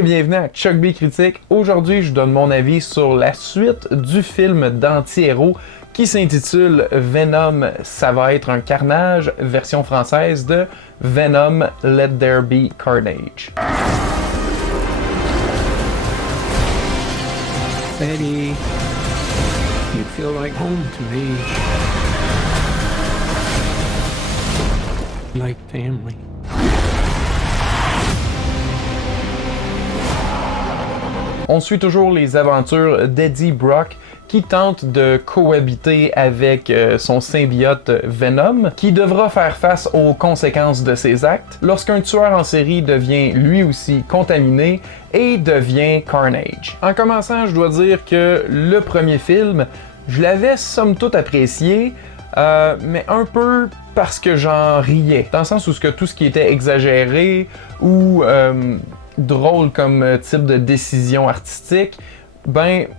et bienvenue à Chuck B Critique. Aujourd'hui, je donne mon avis sur la suite du film d'anti-héros qui s'intitule Venom, ça va être un carnage, version française de Venom, Let There Be Carnage. Betty, you feel like home to me. Like family. On suit toujours les aventures d'Eddie Brock qui tente de cohabiter avec son symbiote Venom, qui devra faire face aux conséquences de ses actes lorsqu'un tueur en série devient lui aussi contaminé et devient Carnage. En commençant, je dois dire que le premier film, je l'avais somme toute apprécié, mais un peu parce que j'en riais, dans le sens où tout ce qui était exagéré ou drôle comme type de décision artistique,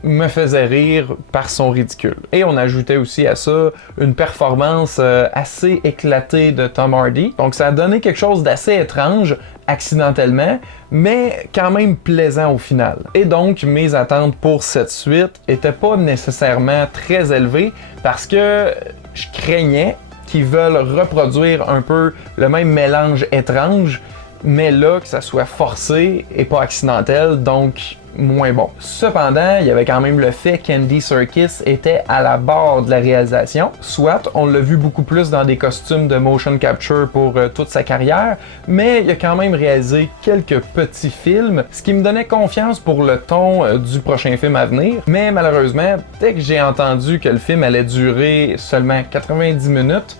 me faisait rire par son ridicule. Et on ajoutait aussi à ça une performance assez éclatée de Tom Hardy. Donc ça a donné quelque chose d'assez étrange, accidentellement, mais quand même plaisant au final. Et donc mes attentes pour cette suite étaient pas nécessairement très élevées parce que je craignais qu'ils veulent reproduire un peu le même mélange étrange, mais là, que ça soit forcé et pas accidentel, donc moins bon. Cependant, il y avait quand même le fait qu'Andy Serkis était à la barre de la réalisation. Soit, on l'a vu beaucoup plus dans des costumes de motion capture pour toute sa carrière, mais il a quand même réalisé quelques petits films, ce qui me donnait confiance pour le ton du prochain film à venir. Mais malheureusement, dès que j'ai entendu que le film allait durer seulement 90 minutes,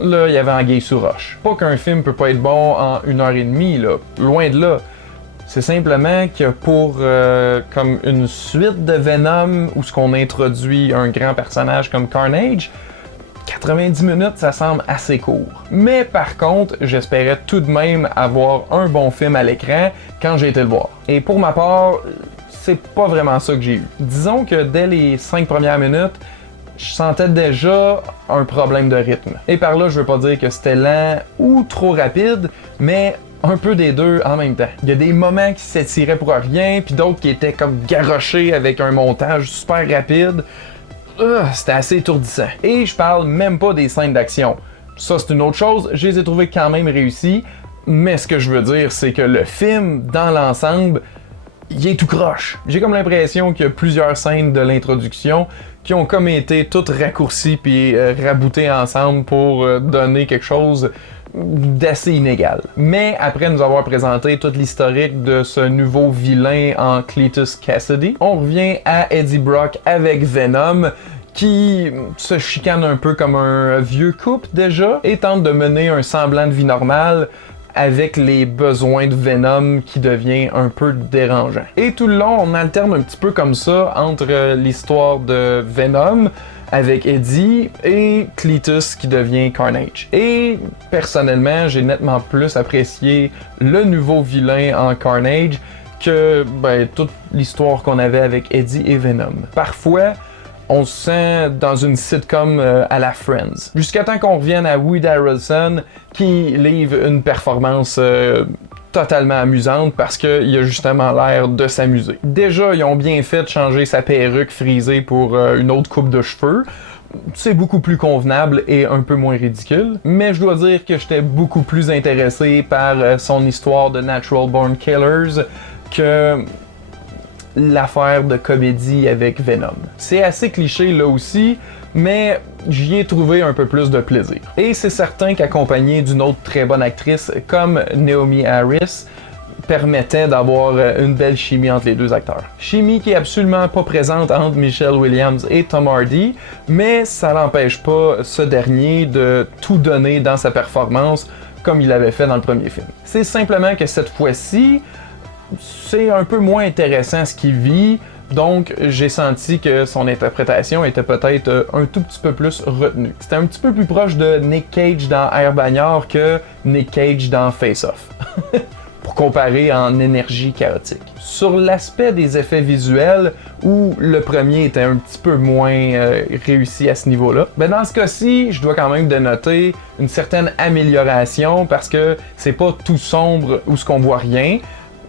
là, il y avait anguille sous roche. Pas qu'un film peut pas être bon en 1h30, là. Loin de là. C'est simplement que pour comme une suite de Venom où ce qu'on introduit un grand personnage comme Carnage, 90 minutes, ça semble assez court. Mais par contre, j'espérais tout de même avoir un bon film à l'écran quand j'ai été le voir. Et pour ma part, c'est pas vraiment ça que j'ai eu. Disons que dès les 5 premières minutes, je sentais déjà un problème de rythme. Et par là, je veux pas dire que c'était lent ou trop rapide, mais un peu des deux en même temps. Il y a des moments qui s'étiraient pour rien, puis d'autres qui étaient comme garochés avec un montage super rapide. C'était assez étourdissant. Et je parle même pas des scènes d'action. Ça, c'est une autre chose, je les ai trouvées quand même réussies, mais ce que je veux dire, c'est que le film, dans l'ensemble, il est tout croche. J'ai comme l'impression qu'il y a plusieurs scènes de l'introduction qui ont comme été toutes raccourcies puis raboutées ensemble pour donner quelque chose d'assez inégal. Mais après nous avoir présenté toute l'historique de ce nouveau vilain en Cletus Cassidy, on revient à Eddie Brock avec Venom, qui se chicane un peu comme un vieux couple déjà et tente de mener un semblant de vie normale avec les besoins de Venom qui devient un peu dérangeant. Et tout le long, on alterne un petit peu comme ça entre l'histoire de Venom avec Eddie et Cletus qui devient Carnage. Et personnellement, j'ai nettement plus apprécié le nouveau vilain en Carnage que toute l'histoire qu'on avait avec Eddie et Venom. Parfois, on se sent dans une sitcom à la Friends. Jusqu'à temps qu'on revienne à Woody Harrelson qui livre une performance totalement amusante parce qu'il a justement l'air de s'amuser. Déjà, ils ont bien fait de changer sa perruque frisée pour une autre coupe de cheveux. C'est beaucoup plus convenable et un peu moins ridicule. Mais je dois dire que j'étais beaucoup plus intéressé par son histoire de Natural Born Killers que l'affaire de comédie avec Venom. C'est assez cliché là aussi, mais j'y ai trouvé un peu plus de plaisir. Et c'est certain qu'accompagné d'une autre très bonne actrice comme Naomie Harris permettait d'avoir une belle chimie entre les deux acteurs. Chimie qui est absolument pas présente entre Michelle Williams et Tom Hardy, mais ça n'empêche pas ce dernier de tout donner dans sa performance comme il avait fait dans le premier film. C'est simplement que cette fois-ci, c'est un peu moins intéressant ce qu'il vit, donc j'ai senti que son interprétation était peut-être un tout petit peu plus retenue. C'était un petit peu plus proche de Nick Cage dans Air Bagnard que Nick Cage dans Face Off, pour comparer en énergie chaotique. Sur l'aspect des effets visuels, où le premier était un petit peu moins réussi à ce niveau-là, dans ce cas-ci, je dois quand même dénoter une certaine amélioration parce que c'est pas tout sombre où ce qu'on voit rien.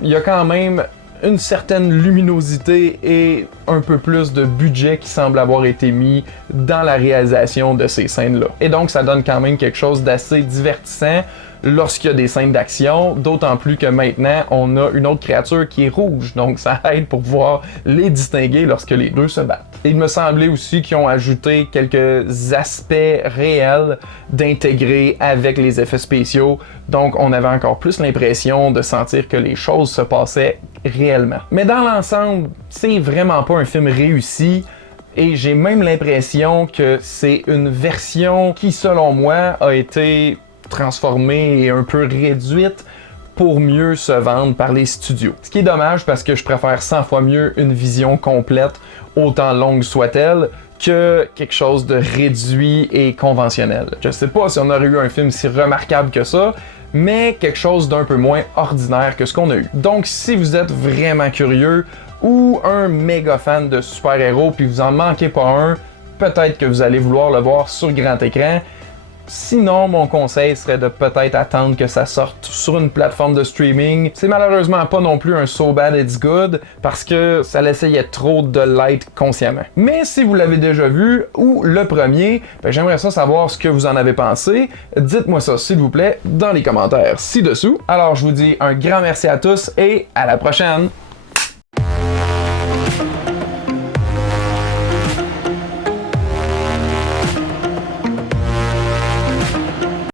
il y a quand même une certaine luminosité et un peu plus de budget qui semble avoir été mis dans la réalisation de ces scènes-là. Et donc, ça donne quand même quelque chose d'assez divertissant lorsqu'il y a des scènes d'action, d'autant plus que maintenant, on a une autre créature qui est rouge, donc ça aide pour pouvoir les distinguer lorsque les deux se battent. Il me semblait aussi qu'ils ont ajouté quelques aspects réels d'intégrer avec les effets spéciaux, donc on avait encore plus l'impression de sentir que les choses se passaient réellement. Mais dans l'ensemble, c'est vraiment pas un film réussi, et j'ai même l'impression que c'est une version qui, selon moi, a été transformée et un peu réduite pour mieux se vendre par les studios. Ce qui est dommage parce que je préfère 100 fois mieux une vision complète, autant longue soit-elle, que quelque chose de réduit et conventionnel. Je sais pas si on aurait eu un film si remarquable que ça, mais quelque chose d'un peu moins ordinaire que ce qu'on a eu. Donc si vous êtes vraiment curieux ou un méga fan de super-héros puis vous en manquez pas un, peut-être que vous allez vouloir le voir sur grand écran. Sinon, mon conseil serait de peut-être attendre que ça sorte sur une plateforme de streaming. C'est malheureusement pas non plus un so bad it's good parce que ça l'essayait trop de l'être consciemment. Mais si vous l'avez déjà vu ou le premier, j'aimerais ça savoir ce que vous en avez pensé. Dites-moi ça s'il vous plaît dans les commentaires ci-dessous. Alors je vous dis un grand merci à tous et à la prochaine!